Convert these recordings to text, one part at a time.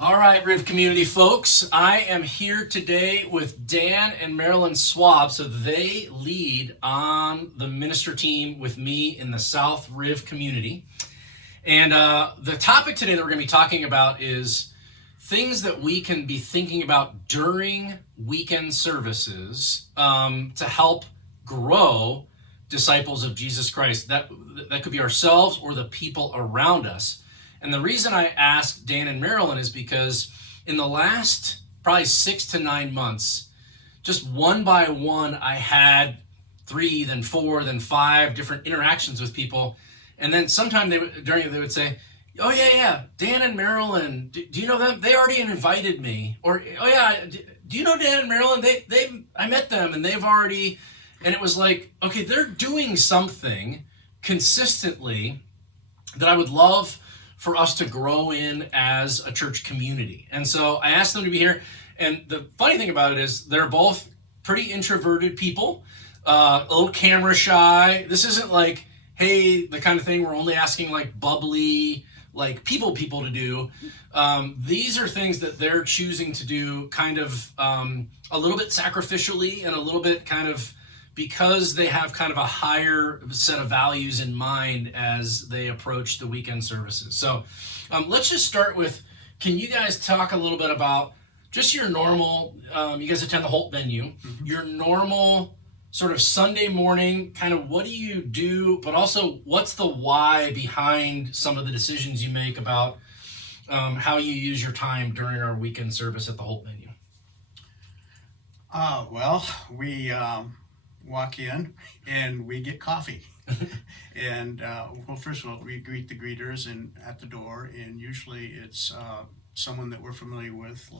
All right, Riv community folks, I am here today with Dan and Marilyn Swab. So they lead on the minister team with me in the South Riv community. And the topic today that we're going to be talking about is things that we can be thinking about during weekend services to help grow disciples of Jesus Christ. That could be ourselves or the people around us. And the reason I asked Dan and Marilyn is because in the last probably 6 to 9 months, just one by one, I had 3, then 4, then 5 different interactions with people. And then sometime they would say, "Oh yeah, Dan and Marilyn, do you know them? They already invited me." Or, "Oh yeah, do you know Dan and Marilyn? I met them and they've already," and it was like, okay, they're doing something consistently that I would love for us to grow in as a church community. And so I asked them to be here. And the funny thing about it is they're both pretty introverted people, a little camera shy. This isn't like, hey, the kind of thing we're only asking like bubbly, like people to do. These are things that they're choosing to do kind of a little bit sacrificially and a little bit kind of because they have kind of a higher set of values in mind as they approach the weekend services. So let's just start with, can you guys talk a little bit about just your normal, you guys attend the Holt venue, your normal sort of Sunday morning, kind of what do you do, but also what's the why behind some of the decisions you make about how you use your time during our weekend service at the Holt venue? We walk in and we get coffee. And first of all, we greet the greeters and at the door, and usually it's someone that we're familiar with,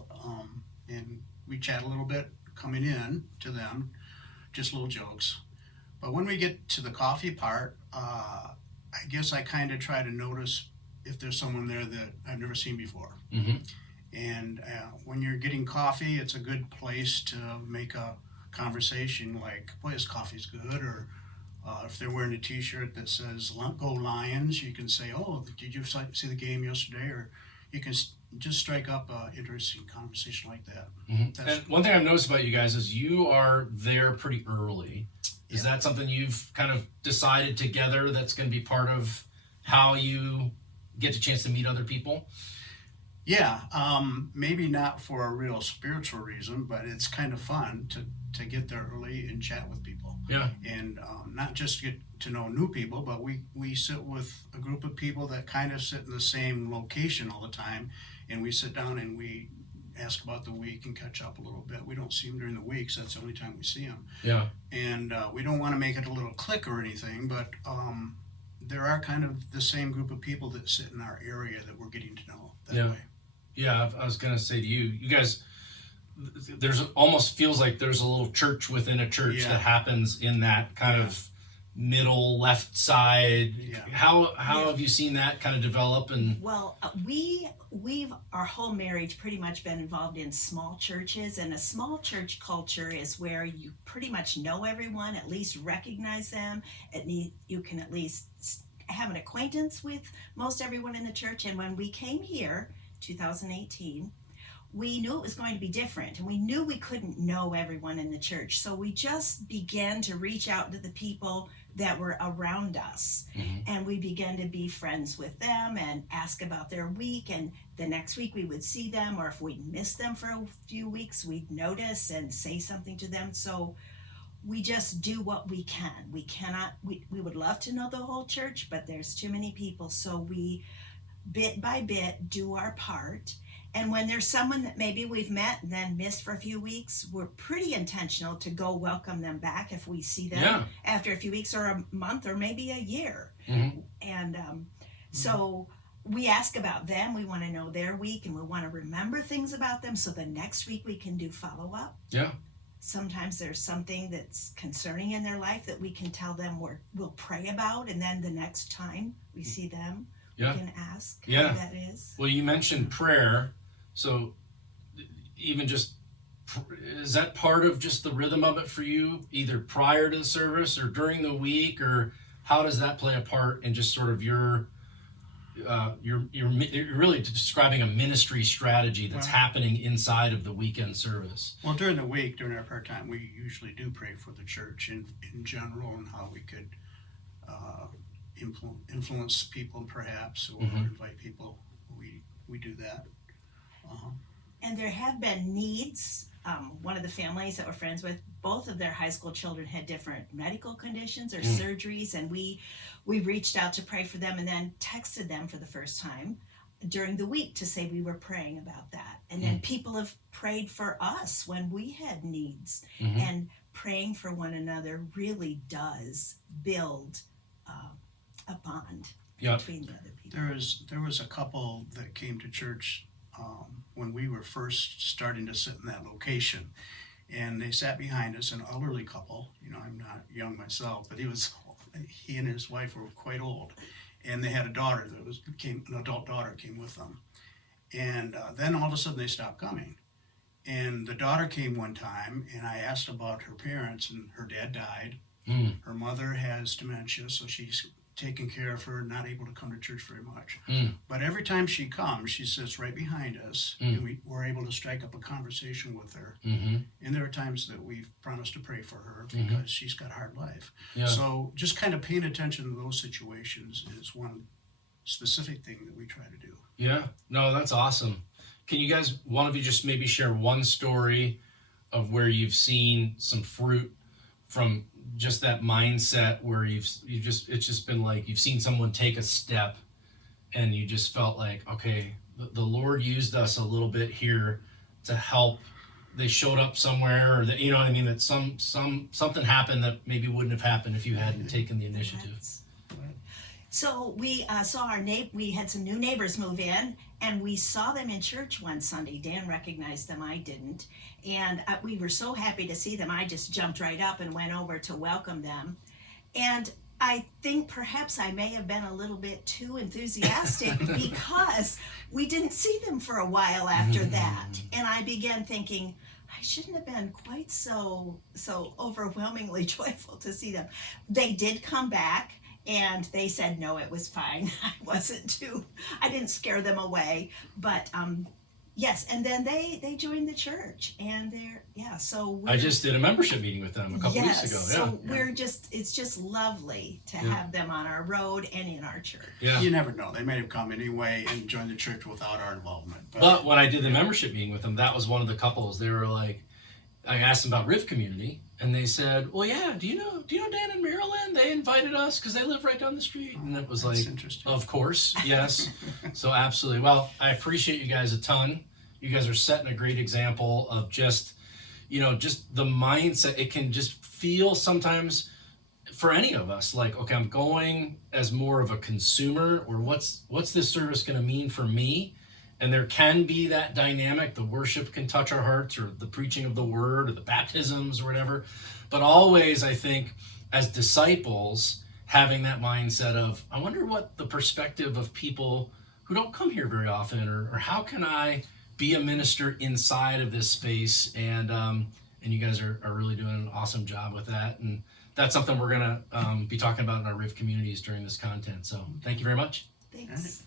and we chat a little bit coming in to them, just little jokes. But when we get to the coffee part, I guess I kind of try to notice if there's someone there that I've never seen before. Mm-hmm. And when you're getting coffee, it's a good place to make a conversation like, boy, this coffee's good, or if they're wearing a t-shirt that says "Go Lions," you can say, "Oh, did you see the game yesterday?" Or you can just strike up an interesting conversation like that. Mm-hmm. And one thing I've noticed about you guys is you are there pretty early. Is that something you've kind of decided together that's going to be part of how you get a chance to meet other people? Yeah, maybe not for a real spiritual reason, but it's kind of fun to get there early and chat with people. Yeah. And not just get to know new people, but we sit with a group of people that kind of sit in the same location all the time, and we sit down and we ask about the week and catch up a little bit. We don't see them during the week, so that's the only time we see them. Yeah. And we don't want to make it a little clique or anything, but there are kind of the same group of people that sit in our area that we're getting to know that way. Yeah, I was gonna say to you, you guys, there's almost feels like there's a little church within a church that happens in that kind of middle left side. How have you seen that kind of develop? And well, we've our whole marriage pretty much been involved in small churches, and a small church culture is where you pretty much know everyone, at least recognize them, you can at least have an acquaintance with most everyone in the church. And when we came here 2018, we knew it was going to be different, and we knew we couldn't know everyone in the church, so we just began to reach out to the people that were around us. And we began to be friends with them and ask about their week, and the next week we would see them, or if we missed them for a few weeks, we'd notice and say something to them. So we just do what we can. We would love to know the whole church, but there's too many people, so we bit by bit do our part. And when there's someone that maybe we've met and then missed for a few weeks, we're pretty intentional to go welcome them back if we see them after a few weeks or a month or maybe a year. And so we ask about them. We want to know their week, and we want to remember things about them so the next week we can do follow-up. Yeah. Sometimes there's something that's concerning in their life that we can tell them we'll pray about, and then the next time we see them, we can ask how that is. Well, you mentioned prayer, so even just, is that part of just the rhythm of it for you, either prior to the service or during the week, or how does that play a part in just sort of your you're really describing a ministry strategy that's Right. happening inside of the weekend service. Well, during the week, during our prayer time, we usually do pray for the church in general and how we could influence people perhaps, or invite people. We do that. And there have been needs. One of the families that we're friends with, both of their high school children had different medical conditions or surgeries, and we reached out to pray for them and then texted them for the first time during the week to say we were praying about that. And then people have prayed for us when we had needs. And praying for one another really does build a bond between the other people. There was a couple that came to church when we were first starting to sit in that location, and they sat behind us, an elderly couple. I'm not young myself, but he and his wife were quite old, and they had a daughter an adult daughter came with them, and then all of a sudden they stopped coming. And the daughter came one time, and I asked about her parents, and her dad died. Her mother has dementia, so she's taking care of her, not able to come to church very much. But every time she comes, she sits right behind us, and we're able to strike up a conversation with her. And there are times that we've promised to pray for her because she's got a hard life. Yeah. So just kind of paying attention to those situations is one specific thing that we try to do. Yeah, no, that's awesome. Can you guys, one of you, just maybe share one story of where you've seen some fruit from just that mindset, where it's just been like you've seen someone take a step and you just felt like, okay, the Lord used us a little bit here to help. They showed up somewhere, or that, you know what I mean, that something happened that maybe wouldn't have happened if you hadn't taken the initiative. So we saw we had some new neighbors move in, and we saw them in church one Sunday. Dan recognized them, I didn't. And we were so happy to see them. I just jumped right up and went over to welcome them. And I think perhaps I may have been a little bit too enthusiastic because we didn't see them for a while after that. And I began thinking, I shouldn't have been quite so overwhelmingly joyful to see them. They did come back. And they said, no, it was fine. I didn't scare them away. But yes, and then they joined the church. And I just did a membership meeting with them a couple weeks ago. So it's just lovely to have them on our road and in our church. Yeah. You never know. They may have come anyway and joined the church without our involvement. But when I did the membership meeting with them, that was one of the couples. They were like, I asked them about Riv Community, and they said, well, yeah, do you know Dan and Marilyn? They invited us because they live right down the street. And it was That's like, interesting. of course, yes. So absolutely. Well, I appreciate you guys a ton. You guys are setting a great example of just the mindset. It can just feel sometimes for any of us like, okay, I'm going as more of a consumer, or what's this service going to mean for me? And there can be that dynamic. The worship can touch our hearts, or the preaching of the word, or the baptisms, or whatever. But always, I think, as disciples, having that mindset of, I wonder what the perspective of people who don't come here very often, or how can I be a minister inside of this space? And you guys are really doing an awesome job with that. And that's something we're going to be talking about in our Riv communities during this content. So thank you very much. Thanks.